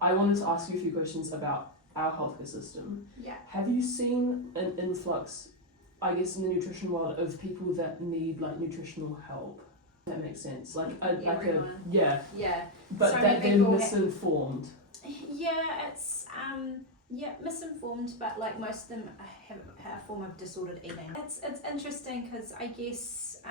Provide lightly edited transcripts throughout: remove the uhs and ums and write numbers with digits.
I wanted to ask you a few questions about our healthcare system. Yeah. Have you seen an influx, I guess, in the nutrition world of people that need like nutritional help? That makes sense. Yeah. But So that many they're people misinformed. Yeah, it's misinformed, but like most of them have a form of disordered eating. It's interesting because I guess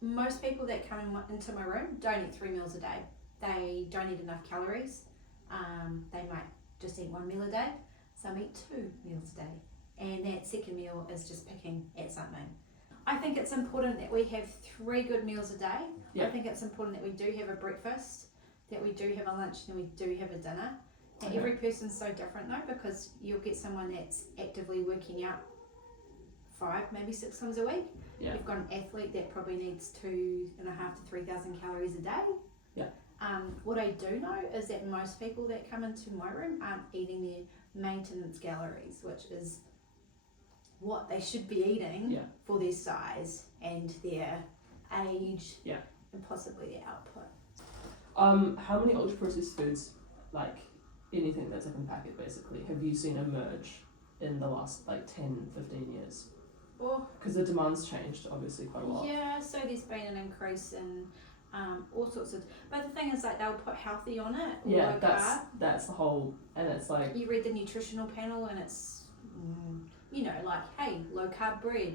most people that come into my room don't eat 3 meals a day. They don't eat enough calories. They might just eat 1 meal a day. Some eat 2 meals a day, and that second meal is just picking at something. I think it's important that we have 3 good meals a day. Yeah. I think it's important that we do have a breakfast, that we do have a lunch, and we do have a dinner. And Okay. every person's so different though, because you'll get someone that's actively working out 5, maybe 6 times a week. Yeah. You've got an athlete that probably needs 2,500 to 3,000 calories a day. Yeah. What I do know is that most people that come into my room aren't eating their maintenance calories, which is what they should be eating for their size and their age and possibly their output. How many ultra processed foods, like anything that's up in packet basically, have you seen emerge in the last like 10, 15 years? Because the demand's changed obviously quite a lot. Yeah, so there's been an increase in all sorts of, but the thing is like they'll put healthy on it. Yeah, that's the whole, and it's like you read the nutritional panel and it's like, hey, low carb bread,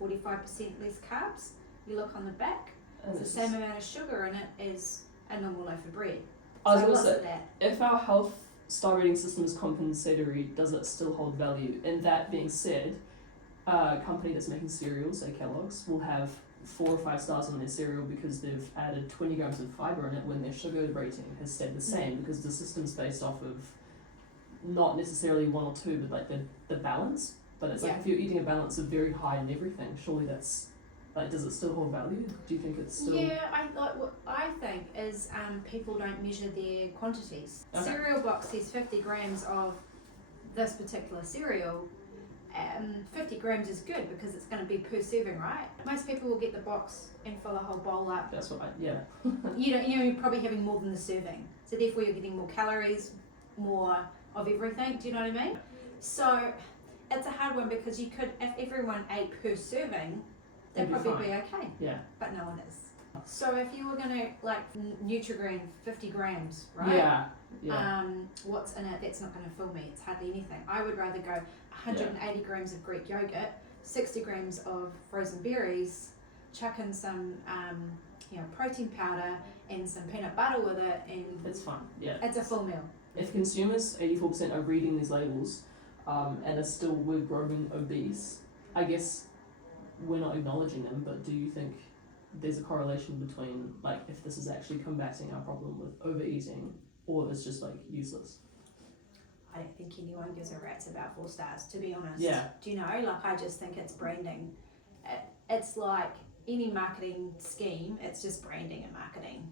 45% less carbs. You look on the back, it's the same amount of sugar in it as a normal loaf of bread. I was going to say, if our health star rating system is compensatory, does it still hold value? And that being said, a company that's making cereals, say Kellogg's, will have 4 or 5 stars on their cereal because they've added 20 grams of fibre in it when their sugar rating has stayed the same, because the system's based off of not necessarily 1 or 2, but like the balance. But it's like if you're eating a balance of very high in everything, surely that's like, does it still hold value? Do you think it's still? Yeah, what I think is people don't measure their quantities. Okay. Cereal box says 50 grams of this particular cereal. 50 grams is good because it's going to be per serving, right? Most people will get the box and fill a whole bowl up. That's what You're probably having more than the serving, so therefore you're getting more calories, more of everything. Do you know what I mean? So it's a hard one because you could, if everyone ate per serving, they'd probably be okay. Yeah. But no one is. So if you were gonna like Nutrigrain 50 grams, right? Yeah. What's in it? That's not gonna fill me. It's hardly anything. I would rather go 180 grams of Greek yogurt, 60 grams of frozen berries, chuck in some protein powder and some peanut butter with it, and it's fun. Yeah. It's a full meal. If consumers, 84% are reading these labels, and are still growing obese, I guess we're not acknowledging them, but do you think there's a correlation between like if this is actually combating our problem with overeating or it's just like useless? I don't think anyone gives a rat's about 4 stars, to be honest. Yeah. Do you know? Like, I just think it's branding. It's like any marketing scheme, it's just branding and marketing,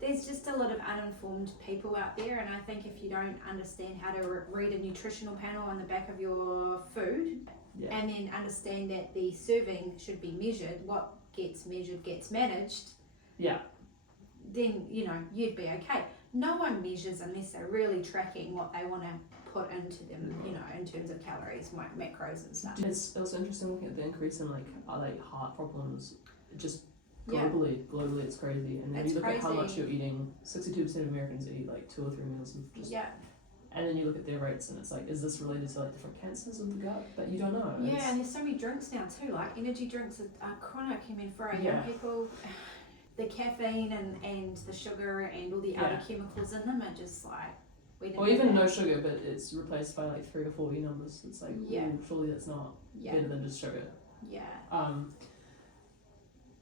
There's just a lot of uninformed people out there, and I think if you don't understand how to read a nutritional panel on the back of your food, and then understand that the serving should be measured, what gets measured gets managed, then you'd be okay. No one measures unless they're really tracking what they want to put into them, in terms of calories, macros and stuff. It's also interesting looking at the increase in like heart problems, just globally it's crazy. And then you look at how much you're eating. 62% of Americans eat like 2 or 3 meals of just and then you look at their rates and it's like, is this related to like different cancers of the gut? But you don't know. And there's so many drinks now too, like energy drinks are chronic. I mean, for our young people, the caffeine and the sugar and all the other chemicals in them are just like, or even no sugar, but it's replaced by like 3 or 4 E numbers. It's like, surely that's not better than just sugar.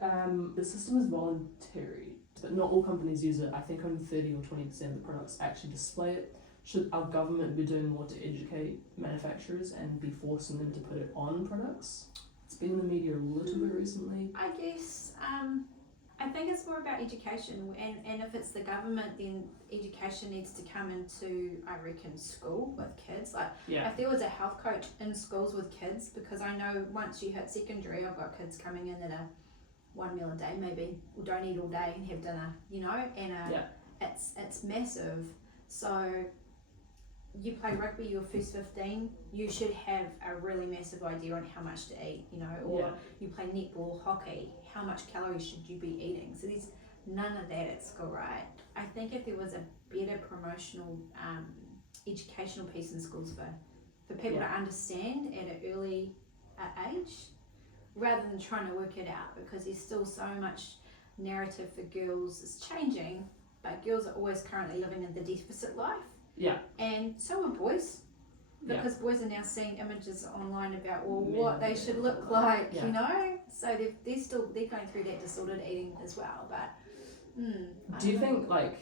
The system is voluntary, but not all companies use it. I think only 30 or 20% of the products actually display it. Should our government be doing more to educate manufacturers and be forcing them to put it on products? It's been in the media a little bit recently. I guess, I think it's more about education, and if it's the government, then education needs to come into, I reckon, school with kids. Like, if there was a health coach in schools with kids, because I know once you hit secondary, I've got kids coming in at a 1 meal a day maybe, or don't eat all day and have dinner, and it's massive. So you play rugby, your first 15, you should have a really massive idea on how much to eat, you know, or you play netball, hockey, how much calories should you be eating? So there's none of that at school, right? I think if there was a better promotional, educational piece in schools for people to understand at an early age, rather than trying to work it out, because there's still so much narrative for girls. It's changing, but girls are always currently living in the deficit life. Yeah. And so are boys, because boys are now seeing images online about what they should look like, you know. So they're going through that disordered eating as well. But do you think, like,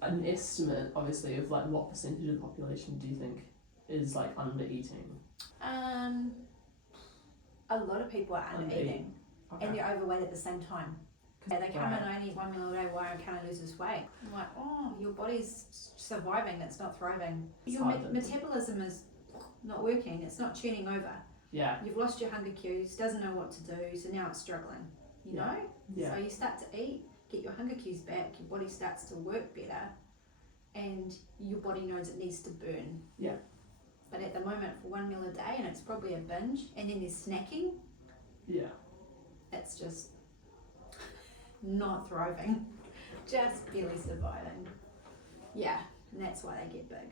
an estimate, obviously, of like what percentage of the population do you think is like under eating? A lot of people are under eating, and they're overweight at the same time. They come in, I only eat 1 meal a day, why can't I lose this weight? I'm like, oh, your body's surviving, it's not thriving. Your metabolism is not working, it's not tuning over. Yeah. You've lost your hunger cues, doesn't know what to do, so now it's struggling, you know? Yeah. So you start to eat, get your hunger cues back, your body starts to work better, and your body knows it needs to burn. Yeah. But at the moment, for 1 meal a day, and it's probably a binge, and then there's snacking. Yeah. It's just not thriving, just barely surviving. Yeah, and that's why they get big.